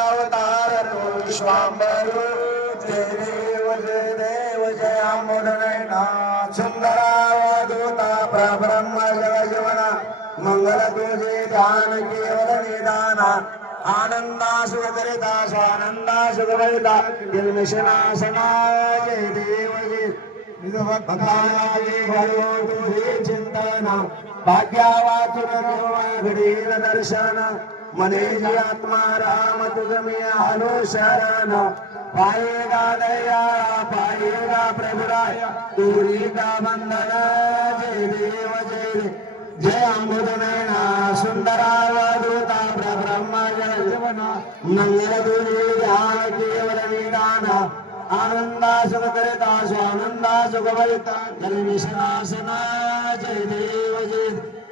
अवतार तो विश्वांबरू जय देव जय देव जय आंबोधनयना सुंदरावधूता प्रब्रह्म जगजीवना मंगल तुझे ध्यान केवल निदान आनंदा सुखकरिता स्वानंदा सुखभरिता निर्मिशनाशना जय देव जय चिंतन भाग्यावाचुर दर्शन मने जी आत्मा राम तुझ मी आलो शरण पायेगा दयाळा पायेगा प्रभुराय तुरी का बंधन जय देव जय. जय अमृतमेना सुंदरावधूता ब्रह्म जीवना मंगल तुझे ध्यान, केवल निदान आनंदा सुख करता, स्वानंदा सुख भरिता जय देव जय.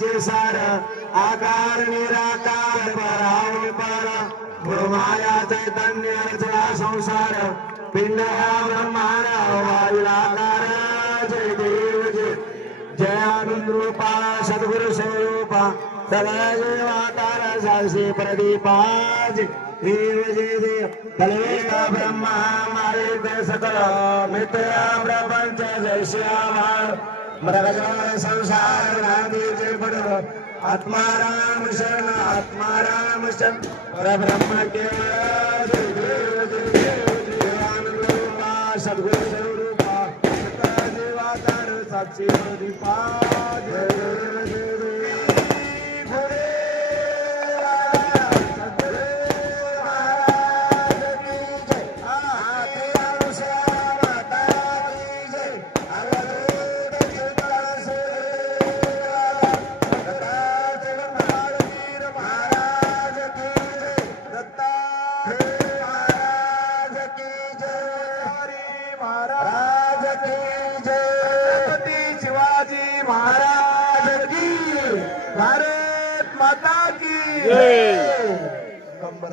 सार आकार निराकार परावे परा। माया चैतन्य रचना संसार, पिंड हा ब्रह्मांड वायुलाकार जय देव जय जय आनंद रूपा, सद्गुरु स्वरूपा। सगळ्या जीवाकार साक्षी प्रदीपा। देव जय देव कलेगा ब्रह्मा मारे सकल मित्र प्रपंच, जय श्याम मृगजळ संसार पडव आत्माराम शरण आत्माराम शरण परब्रह्म के जय देव जय देव जय आनंद स्वरूपा सकळ जीवाकार साक्षी प्रदीपा भारत माता की। जय। कंबर